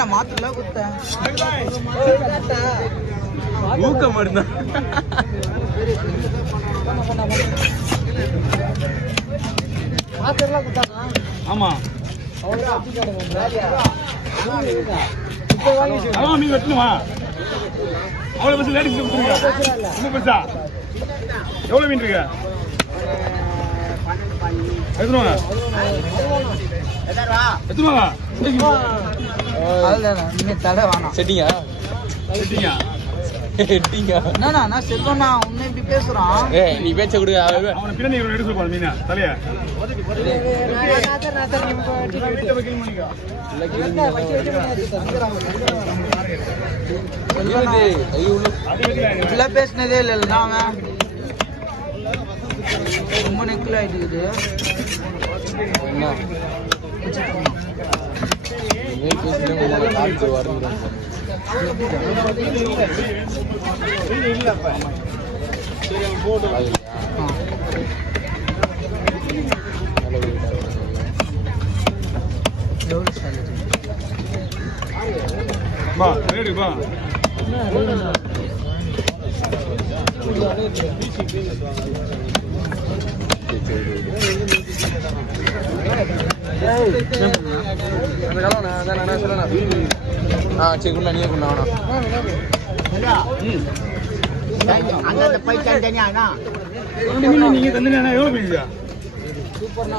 நான் மாத்துலாம் கொடுத்தேன் ஊக்க மட்டும்தான். ஆமா அதான் மீன் வெட்டணுமா? அவ்வளோ பஸ் லேடிஸ் கொடுத்துருங்க. ரொம்ப பெருசா எவ்வளோ மீன் இருக்கு? எத்தனை செட்டிங்கா நான் செல்வண்ணா உன்னை இப்படி பேசுறான். நீ பேச்ச கொடுக்க அவனை பின்னாடி எடுத்து போற மீனா தலையா பேசினதே இல்லைன்னா அவன் ரொம்ப நெக்கில் ஆயிட்டு பா ரெடி பா சரி குண்டா நீயே குண்டா நீங்க தந்தீங்கன்னா எவ்வளோ மீன் சூப்பர்ண்ணா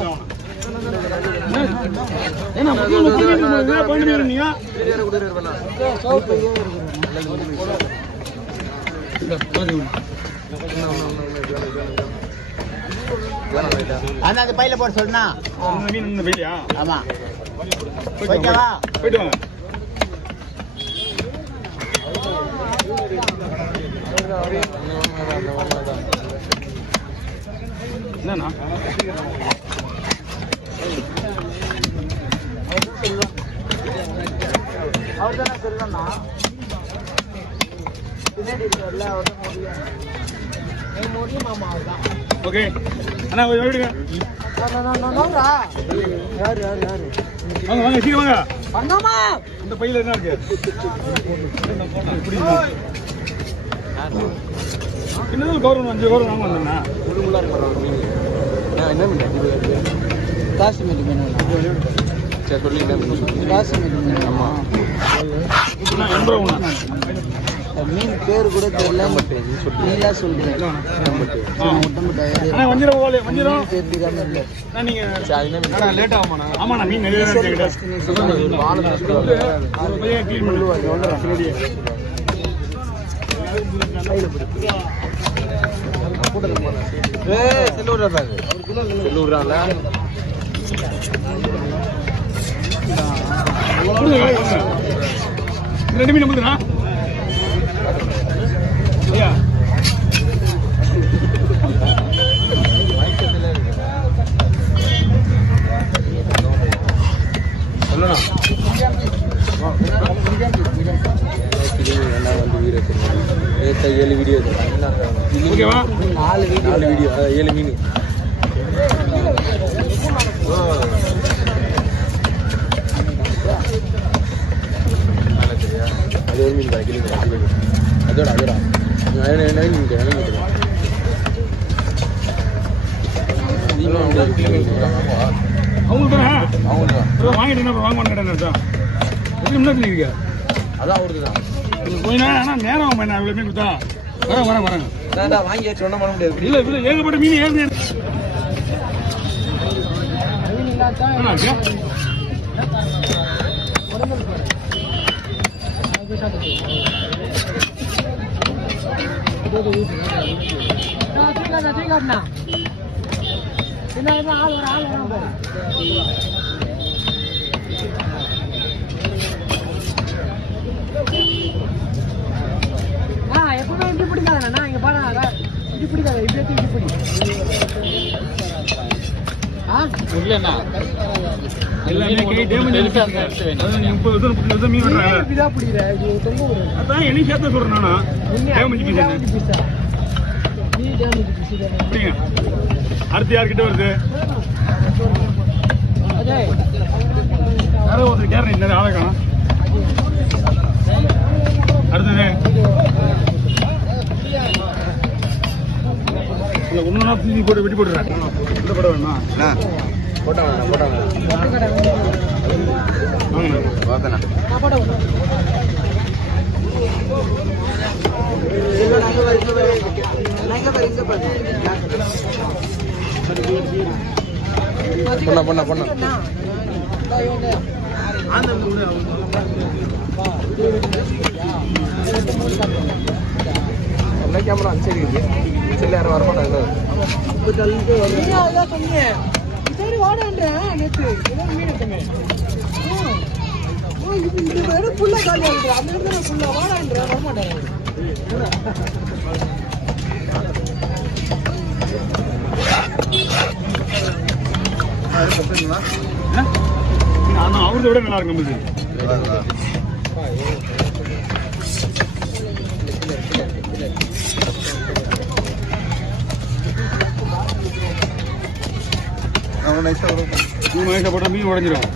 அந்த பையில போட சொன்னா மீன் இந்த பையிலையா? ஆமா போயிட்டு வாங்க. என்னண்ணா அவர் தானே சொல்லணும்னா பின்னாடி இருக்கார்ல அவர் தான் முடியும் மாமா அவர் தான். ஓகே அண்ணா விடுங்க. யாரு வாங்க வாங்க சீக்கிரம் வாங்க. வந்தோமா இந்த பையில என்ன இருக்கு? என்னது கௌரவம் 5 கௌரவம் வாங்க வந்தேண்ணா. என்ன மீன்? காஷ்மீரி மீன். சரி சொல்லி காஷ்மீரி மீன். ஆமாம் மீன் பேர் கூட தெரியல. நீலா சொல்றேன். லேட் ஆகுமாண்ணா? ஆமாண்ணா மீன் நிறைய ரெண்டு மீன் வந்துண்ணா. சொல்லணும் வந்து 7 வீடியோ ஓகேவா? 4 வீடியோ 7 மீன். அது ஒரு மீன் தான் கிளிங்க அதோட அவங்களுக்கு வாங்கிட்டு வாங்க மாட்டேன். எப்படி முன்னாடி இருக்கா? அதான் அவருக்கு தான் போயினா. ஆனால் நேரம் ஆகும் என்ன இவ்வளோ மீன் கொடுத்தா வரேன் வாங்கி சொன்ன பண்ண முடியாது. இல்லை இல்லை ஏகப்பட்ட மீன் ஏறு எப்பவுமே இப்படி பிடிக்காதண்ணா. இங்க பாருங்க இப்படி பிடிக்காது. இப்படி இப்படி இல்லைண்ணா அடுத்து யார்கிட்ட வருது? யாரோ ஒருத்தர் கேரளா ஆளை காணும். ஆஃபீஸி போட்டு வெட்டி போட்டுறேன். இந்த போட வேணுமா? போட்டா வேணாம் வாங்கண்ணா. பொண்ணா எல்லா கேமரா சரி செல்ல யாரும் வரமாட்டாங்க. சரி வாடான்ற நேற்று மீன் எடுத்தமே புள்ள காலியா இருக்கு அந்த இடத்துல புள்ள வாடான்ற வரமாட்டாங்க. அவரதை விட நல்லா இருக்கும் நம்மளுக்கு. நைஸா போட்டா மீன் உடஞ்சிரும்.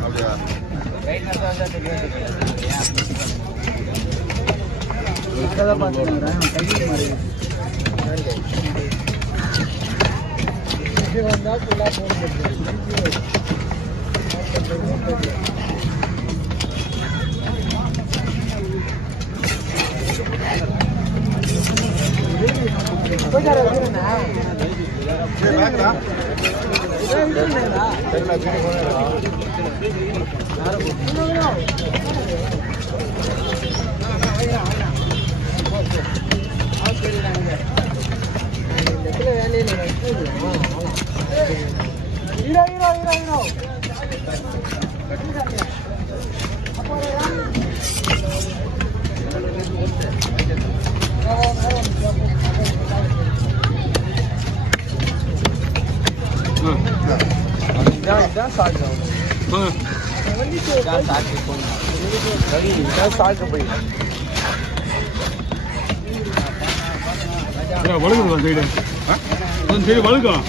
வழுக்கும்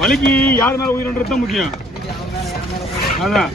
வலிக்கு யாரு மேல உயிரின்றது தான் முக்கியம். அதான்